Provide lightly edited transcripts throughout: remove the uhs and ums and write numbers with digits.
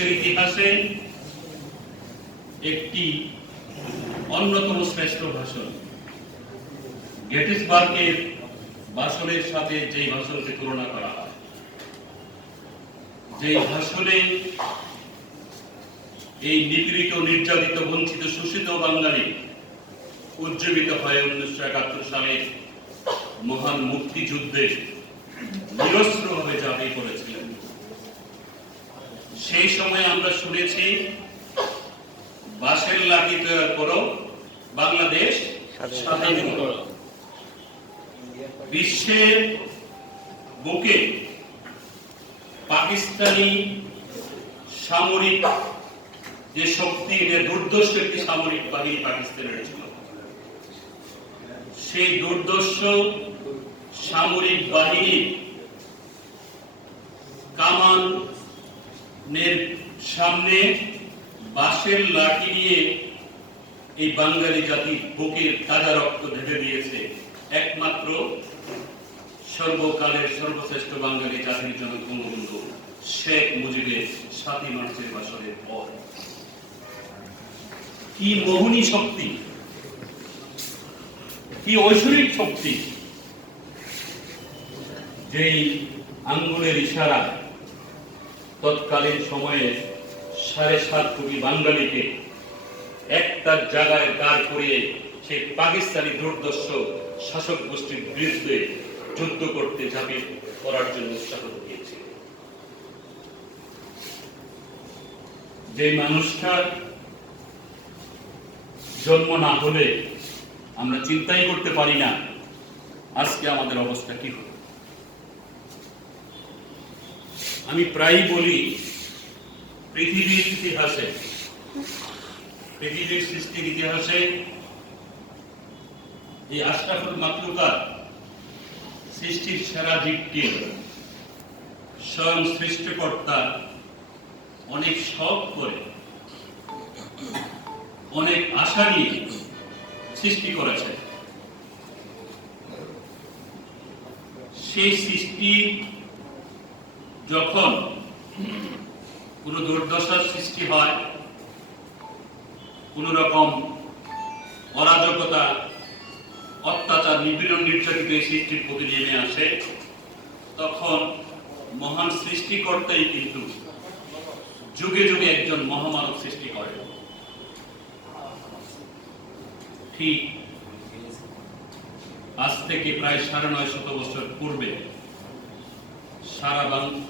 বাংলাদেশের ইতিহাসে একটি অন্যতম শ্রেষ্ঠ ভাষণ, গেটিসবার্গের ভাষণের সাথে যে ভাষণকে তুলনা করা হয়, যে ভাষণে এই নিপীড়িত, নির্যাতিত, বঞ্চিত, শোষিত বাঙালি উজ্জীবিত হয় 1971 সালে মহান মুক্তিযুদ্ধে নিরস্ত্রভাবে ঝাঁপিয়ে পড়েছিলেন। সেই সময় আমরা শুনেছি, বাঁশের লাঠি তৈরি করো, বাংলাদেশ স্বাধীন করো। বিশ্বের বুকে পাকিস্তানি সামরিক যে শক্তি, দুর্দর্শ একটি সামরিক বাহিনী পাকিস্তানের ছিল, সেই দুর্দর্শ সামরিক বাহিনী কামানের সামনে বাঁশের লাঠি নিয়ে এই বাঙালি জাতির বুকের তাজা রক্ত ঢেলে দিয়েছে একমাত্র সর্বকালের সর্বশ্রেষ্ঠ বাঙালি জাতির জনক বঙ্গবন্ধু শেখ মুজিবের 7 মার্চের ভাষণের পর। কি মোহনী শক্তি, কি ঐশ্বরিক শক্তি, যেই আঙ্গুলের ইশারা তৎকালীন সময়ে 7.5 কোটি বাঙালিকে একটা জায়গায় দাঁড় করিয়ে সেই পাকিস্তানি দুর্দর্শ শাসক গোষ্ঠীর বিরুদ্ধে যুদ্ধ করতে ঝাঁপিয়ে পড়ার জন্য উৎসাহ দিয়েছে। যে মানুষটার জন্ম না হলে আমরা চিন্তাই করতে পারি না আজকে আমাদের অবস্থা কি হবে। আমি প্রায়ই বলি, পৃথিবীর ইতিহাসে, পৃথিবীর সৃষ্টির ইতিহাসে এই আশরাফুল মাখলুকাত, সৃষ্টির সেরা জীবটি স্বয়ং সৃষ্টিকর্তা অনেক শখ করে, অনেক আশা নিয়ে সৃষ্টি করেছে। সেই সৃষ্টি যখন কোন দুর্দশার সৃষ্টি হয়, কোন রকম অরাজকতা, অত্যাচার, নিপীড়ন, নির্যাতিত এই সৃষ্টির প্রতি নেমে আসে, তখন মহান সৃষ্টিকর্তাই কিন্তু যুগে যুগে একজন মহামানব সৃষ্টি করে। ঠিক আজ থেকে প্রায় 950 বছর পূর্বে সারা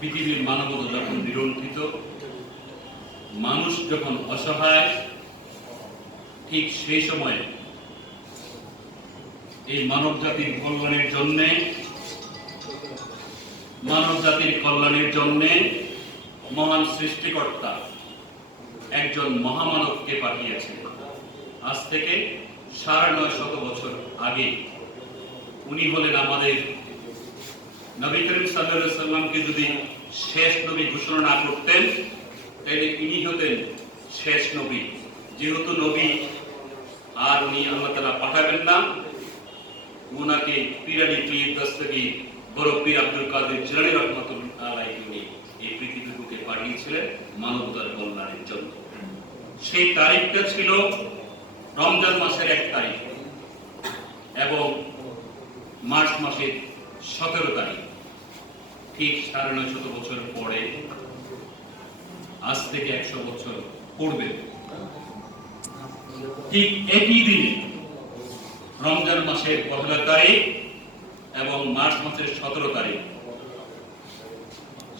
পৃথিবীর মানবতা যখন নিরন্ঠিত, মানুষ যখন অসহায়, ঠিক সেই সময়ে এই মানব জাতির কল্যাণের জন্যে মহান সৃষ্টিকর্তা একজন মহামানবকে পাঠিয়েছেন। আজ থেকে 950 বছর আগে উনি হলেন আমাদের নবী করিম সাল্লাল্লাহু আলাইহি সাল্লামকে যদি শেষ নবী ঘোষণা না করতেন, তাহলে ইনি হতেন শেষ নবী। যেহেতু নবী আর উনি আল্লাহ তাআলা পাঠাবেন না, উনাকে পীরানি পীর দস্তগীর বড় পীর আব্দুল কাদের জিলানী রাহমাতুল্লাহ আলাইহি উনি এই পৃথিবীর বুকে পাঠিয়েছিলেন মানবতার কল্যাণের জন্য। সেই তারিখটা ছিল রমজান মাসের 1 তারিখ এবং মার্চ মাসের 17 তারিখ। ঠিক 950 বছর পরে, আজ থেকে 100 বছর পূর্বে, ঠিক একই দিনে রমজান মাসের 1 তারিখ এবং মার্চ মাসের 17 তারিখ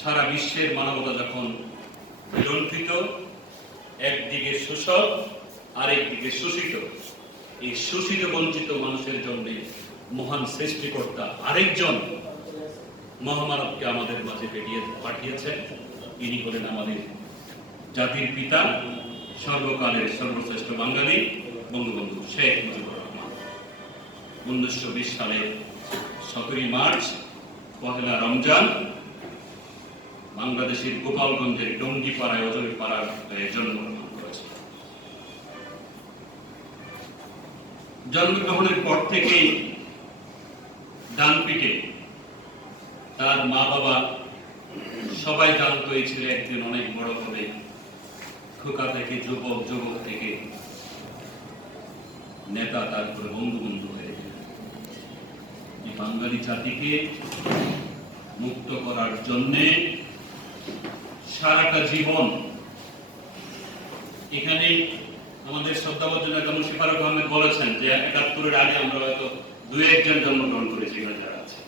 সারা বিশ্বের মানবতা যখন লুণ্ঠিত, একদিকে শোষক আরেকদিকে শোষিত, এই শোষিত বঞ্চিত মানুষের জন্য মহান সৃষ্টিকর্তা আরেকজন মহামানবকে আমাদের মাঝে পাঠিয়েছেন। ইনি হলেন আমাদের জাতির পিতা, সর্বকালের সর্বশ্রেষ্ঠ বাঙালি বঙ্গবন্ধু শেখ মুজিবুর রহমান। 1920 সালের 17 মার্চ, পহেলা রমজান, বাংলাদেশের গোপালগঞ্জের ডঙ্গিপাড়ায়, অজয়পাড়ায় জন্মগ্রহণ করেছে। জন্মগ্রহণের পর থেকেই ডান পিঠে তার মা বাবা সবাই জানতো এই ছেলে একদিন অনেক বড় হবে, খোকা থেকে যুবক, যুবক থেকে নেতা, তারপরে বঙ্গবন্ধু হয়ে এই বাঙালি জাতিকে মুক্ত করার জন্যে সারাটা জীবন এখানে আমাদের শ্রদ্ধাভাজন নেতা মুশফিকুর আহমেদ বলেছেন যে ৭১-এর আগে আমরা হয়তো দু একজন জন্মগ্রহণ করেছি, যারা আছে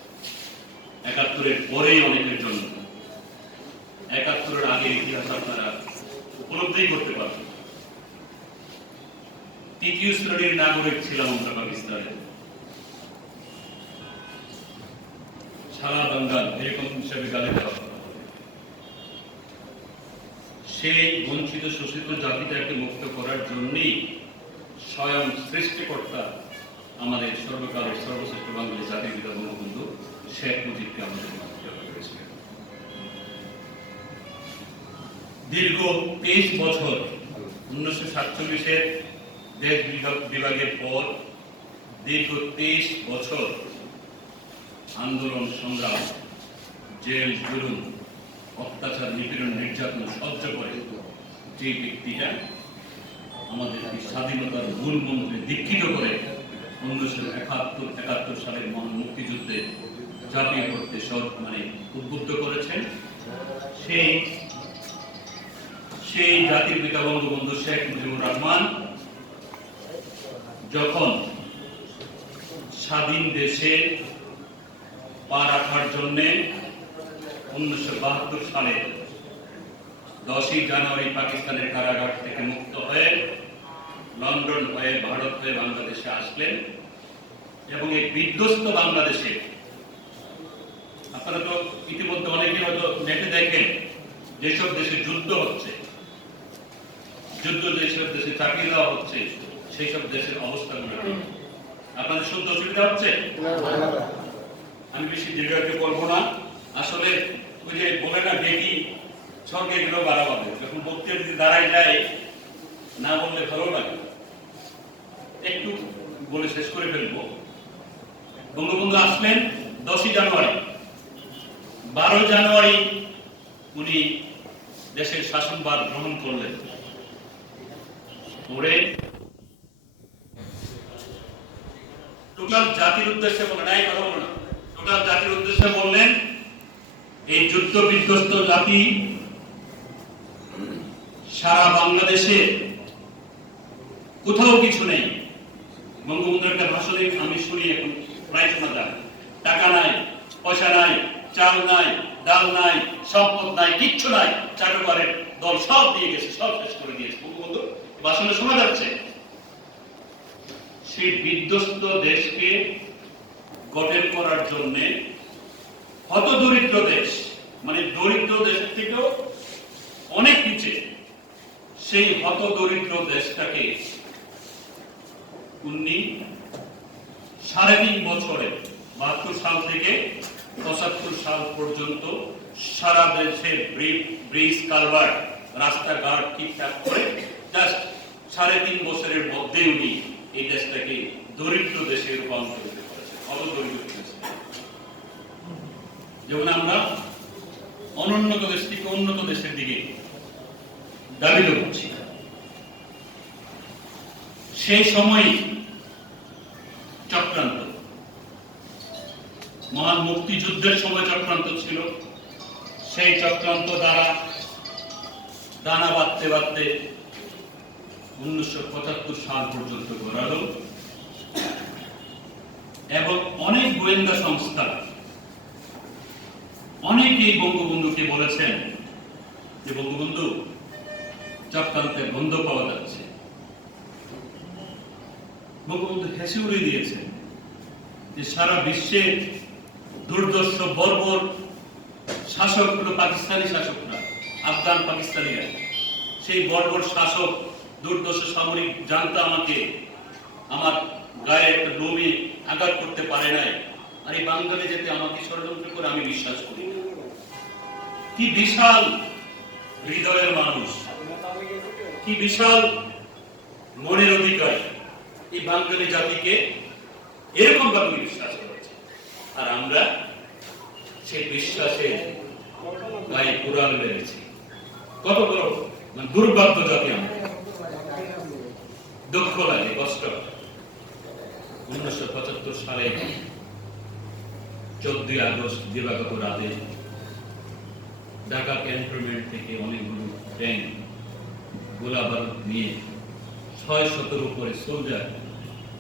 ৭১-এর পরেই অনেকের জন্ম। ৭১-এর আগের ইতিহাস আপনারা উপলব্ধি করতে পারবেন। তৃতীয় শ্রেণীর নাগরিক ছিলাম আমরা পাকিস্তানের, সারা বাঙ্গাল এরকম হিসাবে গালে দেওয়া। সেই বঞ্চিত শোষিত জাতিটাকে মুক্ত করার জন্যই স্বয়ং সৃষ্টিকর্তা আমাদের সর্বকালের সর্বশ্রেষ্ঠ বাঙালি জাতির পিতা বঙ্গবন্ধু শেখ মুজিবকে আমাদের মাধ্যমে করেছিলেন। দীর্ঘ ২৩ বছর ১৯৪৭-এর দেশ বিভাগের পর দীর্ঘ ২৩ বছর আন্দোলন সংগ্রাম, জেল জুলুম, অত্যাচার, নিপীড়ন, নির্যাতন সহ্য করে যে ব্যক্তিটা আমাদের স্বাধীনতার মূল মন্ত্রে দীক্ষিত করে ১৯৭১ সালের মহান মুক্তিযুদ্ধে ঝাঁপিয়ে পড়তে উদ্বুদ্ধ করেছেন, সেই জাতির পিতা বঙ্গবন্ধু শেখ মুজিবুর রহমান যখন স্বাধীন দেশে পা রাখার জন্য ১৯৭২ সালে ১০ই জানুয়ারি পাকিস্তানের কারাগার থেকে মুক্ত হয়ে লন্ডন হয়ে ভারত হয়ে বাংলাদেশে আসলেন। এবং এই বিধ্বস্ত বাংলাদেশে আপনারা তো ইতিমধ্যে অনেকে হয়তো নেটে দেখেন যেসব দেশে যুদ্ধ হচ্ছে, যেসব দেশে চাকরি দেওয়া হচ্ছে, সেই সব দেশের অবস্থাগুলো আপনাদের শুনতে অসুবিধা হচ্ছে? আমি বেশি দীর্ঘায়িত করবো না। আসলে ওই যে বলে না, দেখি স্বর্গে গেলেও বাড়া পাবে, যখন বক্তৃতা যদি দাঁড়ায় যায় না বললে ভালো লাগে, একটু বলে শেষ করে ফেলবো। বঙ্গবন্ধু আসলেন 10ই জানুয়ারি। 12 জানুয়ারি উনি দেশের শাসনভার গ্রহণ করলেন। করে টোটাল জাতির উদ্দেশ্যে বলেন, এই কথা বলো না, টোটাল জাতির উদ্দেশ্যে বললেন, এই যুদ্ধ বিধ্বস্ত জাতি সারা বাংলাদেশে কোথাও কিছু নেই। বঙ্গবন্ধুর একটা ভাষণে আমি শুনি, এখন প্রায় শোনা যায়, টাকা নাই, পয়সা নাই, চাল নাই, ডাল নাই, সম্পদ নাই, কিচ্ছু নাই, চাটুকারের দল সব দিয়ে গেছে, সব শেষ করে দিয়েছে। বঙ্গবন্ধু ভাষণে শোনা যাচ্ছে সেই বিধ্বস্ত দেশকে গঠন করার জন্য হত দরিদ্র দেশ, দরিদ্র দেশের থেকেও অনেক নিচে, সেই হত দরিদ্র দেশটাকে উনি 3.5 বছরে 72 সাল থেকে 75 সাল পর্যন্ত সারা দেশের ব্রিজ, কালভার্ট, রাস্তাঘাট ঠিকঠাক করে জাস্ট 3.5 বছরের মধ্যে উনি এই দেশটাকে দরিদ্র দেশে রূপান্তরিত করেছেন, হত দরিদ্র দেশ। যেমন আমরা অনুন্নত দেশ থেকে উন্নত দেশের দিকে দাবিত করছি, সেই সময় চক্রান্ত, মহান মুক্তিযুদ্ধের সময় চক্রান্ত ছিল। সেই চক্রান্ত দ্বারা দানা বাঁধতে বাঁধতে 1975 সাল পর্যন্ত গড়ালো এবং অনেক গোয়েন্দা সংস্থা অনেকেই বঙ্গবন্ধুকে বলেছেন যে বঙ্গবন্ধু চক্রান্তের গন্ধ পাওয়া যাচ্ছে। বঙ্গবন্ধু হেসে উড়ে দিয়েছেন যে সারা বিশ্বে দুর্দর্শ বর্বর শাসক হলো পাকিস্তানি শাসকরা, আফগান পাকিস্তানিরা। সেই বর্বর শাসক দুর্দর্শ সামরিক জানতা আমাকে আমার গায়ে একটা লোমে আঘাত করতে পারে নাই, আর এই বাঙালি যেতে আমাকে ষড়যন্ত্র করে আমি বিশ্বাস করি। কি বিশাল হৃদয়ের মানুষ, কি বিশাল মনের অধিকার এই বাঙালি জাতিকে এরকম ভাবে বিশ্বাস করেছে। আর আমরা সেই বিশ্বাসে গায়ে কুড়াল মেরেছি। কত বড় দুর্ভাগ্য জাতি আমরা, দুঃখ লাগে, কষ্ট। 1975 সালে 14 আগস্ট দিবাগত রাতে ঢাকা ক্যান্টনমেন্ট থেকে অনেকগুলো ট্যাঙ্ক গোলা বারুদ নিয়ে 600-এর উপরে সোলজার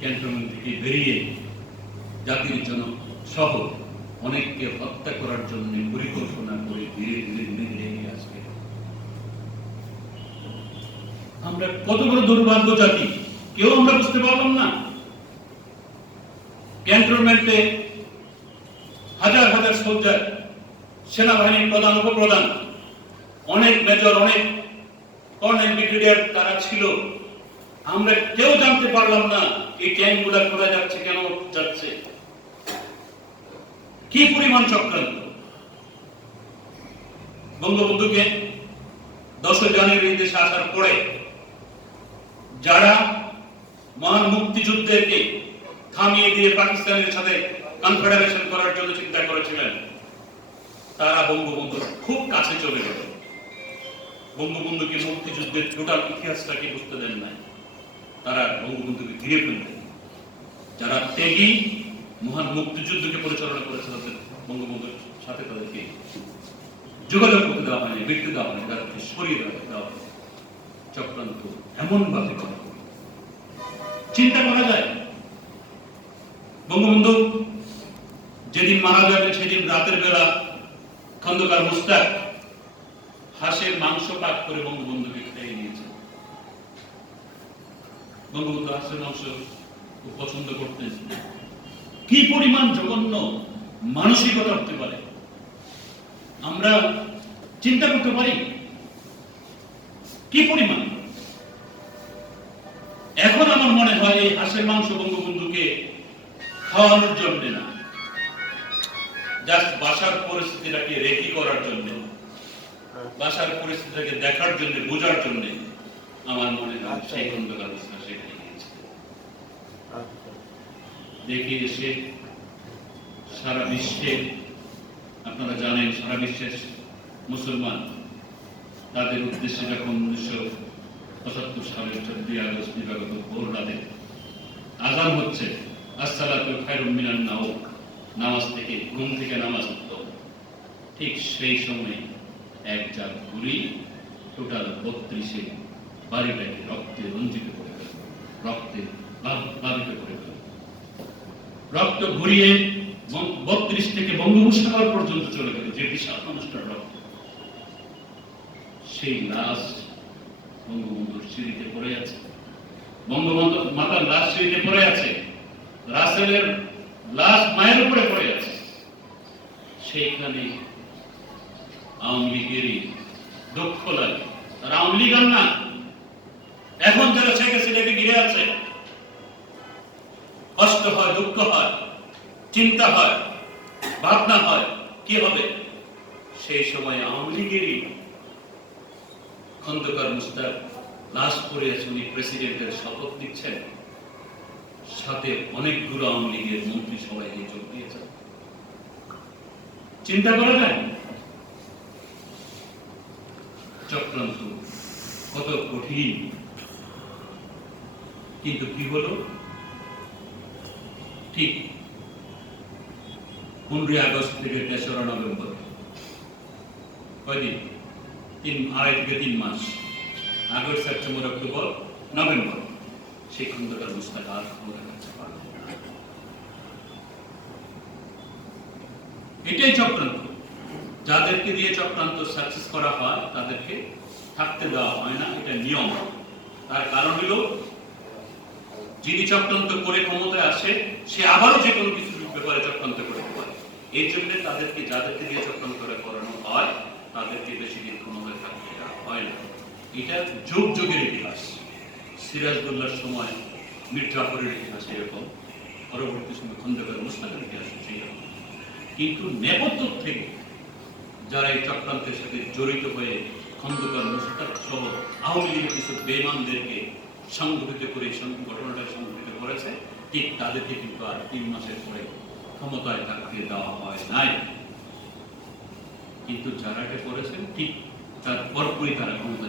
ক্যান্টনমেন্ট থেকে বেরিয়ে জাতির জন্য সহ অনেককে হত্যা করার জন্য পরিকল্পনা করে ধীরে ধীরে ধীরে ধীরে এগিয়ে আসবে। আমরা কত বড় দুর্ভাগ্য জাতি, কেউ আমরা বুঝতে পারলাম না। ক্যান্টনমেন্টে হাজার হাজার সোলজার, সেনাবাহিনীর প্রধান উপপ্রধান, অনেক মেজর, অনেক কর্নেল, ব্রিগেডিয়ার তারা ছিল। আমরা কেউ জানতে পারলাম না এই ট্যাঙ্কগুলা কোথায় যাচ্ছে, কেন যাচ্ছে, কি পরিমাণ চক্রান্ত। বঙ্গবন্ধুকে 10 জানুয়ারি দেশে আসার পরে যারা মহান মুক্তিযুদ্ধকে থামিয়ে দিয়ে পাকিস্তানের সাথে কনফেডারেশন করার জন্য চিন্তা করেছিলেন, তারা বঙ্গবন্ধুর খুব কাছে চলে গেল। বঙ্গবন্ধুকে মুক্তিযুদ্ধের টোটাল ইতিহাসটাকে বুঝতে দেন নাই, তারা বঙ্গবন্ধুকে ঘিরে ফেললেন। যারা ত্যাগী মহান মুক্তিযুদ্ধকে পরিচালনা করেছে তাদের বঙ্গবন্ধুর সাথে তাদেরকে যোগাযোগ করতে দেওয়া হয়নি, ব্যক্তি দেওয়া হয়নি, তাদেরকে সরিয়ে দেওয়া হয়নি। চক্রান্ত এমন ভাবে করা, চিন্তা করা যায়। বঙ্গবন্ধু যেদিন মারা যাবেন সেদিন রাতের বেলা খন্দকার মুস্তাক হাঁসের মাংস পাক করে বঙ্গবন্ধুকে খেয়ে নিয়েছে। বঙ্গবন্ধু হাঁসের মাংস খুব পছন্দ করতেন। কি পরিমাণ জঘন্য মানসিকতা হতে পারে আমরা চিন্তা করতে পারি, কি পরিমাণ। এখন আমার মনে হয় এই হাঁসের মাংস বঙ্গবন্ধুকে খাওয়ানোর জন্য না, জাস্ট বাসার পরিস্থিতিটাকে রেকি করার জন্য, বাসার পরিস্থিতিটাকে দেখার জন্য, বোঝার জন্য আমার মনে হয় সেই খন্দকার মুস্তাক সেখানে গিয়েছে। দেখে এসে সারা বিশ্বে, আপনারা জানেন সারা বিশ্বের মুসলমান তাদের উদ্দেশ্যে যখন 1975 সালের 14 আগস্ট দিবাগত ভোর রাতে আযান হচ্ছে, আসসালাতু খায়রুম মিনান নাওম, নামাজ থেকে, ঘুম থেকে নামাজ উঠতো, ঠিক সেই সময় এক জাত গুলি টোটাল 32 বাড়িটাকে রক্তে রঞ্জিত করে ফেলল, রক্তে প্লাবিত করে ফেলল। রক্ত ঘুরিয়ে 32 থেকে বঙ্গোপসাগর পর্যন্ত চলে গেল, যে বিশাল মানুষটার রক্ত। সেই লাশ বঙ্গবন্ধুর সিঁড়িতে পড়ে আছে, বঙ্গবন্ধু মাতার লাশ সিঁড়িতে পড়ে আছে, রাসেলের লাশ মায়ের উপরে পড়ে আছে। সেইখানে আওয়ামী লীগেরই দুঃখ লাগে, তারা আওয়ামী লীগ না, এখন যারা শেখ হাসিনাকে ঘিরে আছে, কষ্ট হয়, দুঃখ হয়, চিন্তা হয়, ভাবনা হয় কি হবে। সেই সময় আওয়ামী লীগেরই খন্দকার মুস্তাক লাশ পড়ে আছে, উনি প্রেসিডেন্টের শপথ দিচ্ছেন, সাথে অনেকগুলো আওয়ামী লীগের মন্ত্রী সবাই যোগ দিয়েছেন। চিন্তা করা যায় চক্রান্ত কত কঠিন। কিন্তু কি হলো, ঠিক 15 আগস্ট থেকে 3রা নভেম্বর, কয়দিন, 2.5 থেকে 3 মাস, আগস্ট, সেপ্টেম্বর, অক্টোবর, নভেম্বর, সেই খন্দকার মুস্তাক আর ক্ষমতা করতে পারল না। এটাই চক্রান্ত। যাদেরকে দিয়ে চক্রান্ত সাকসেস করা হয় তাদেরকে থাকতে দেওয়া হয় না, এটা নিয়ম। তার কারণ হলো যিনি চক্রান্ত করে ক্ষমতায় আসে সে আবারও যে কোনো কিছু ব্যাপারে চক্রান্ত করতে পারে। এই জন্য তাদেরকে, যাদেরকে দিয়ে চক্রান্ত করে করানো হয় তাদেরকে বেশি দিন ক্ষমতায় থাকতে দেওয়া হয় না। এটা যুগ যুগের ইতিহাস। সিরাজউদ্দৌলার সময় মীর জাফরের ইতিহাস এরকম, পরবর্তী সময় খন্দকার মুস্তাকের ইতিহাস সেইরকম। কিন্তু নেপথ্য থেকে যারা এই চক্রান্তের সাথে জড়িত হয়ে খন্দকার মুস্তাক সহ আওয়ামী লীগের কিছু বেঈমানদেরকে সংগঠিত করে ঘটনাটা সংগঠিত করেছে, ঠিক তাদেরকে কিন্তু আর 3 মাসের পরে ক্ষমতায় থাকতে দেওয়া হয় নাই। কিন্তু যারা এটা করেছেন ঠিক তার পরপরই তারা ক্ষমতা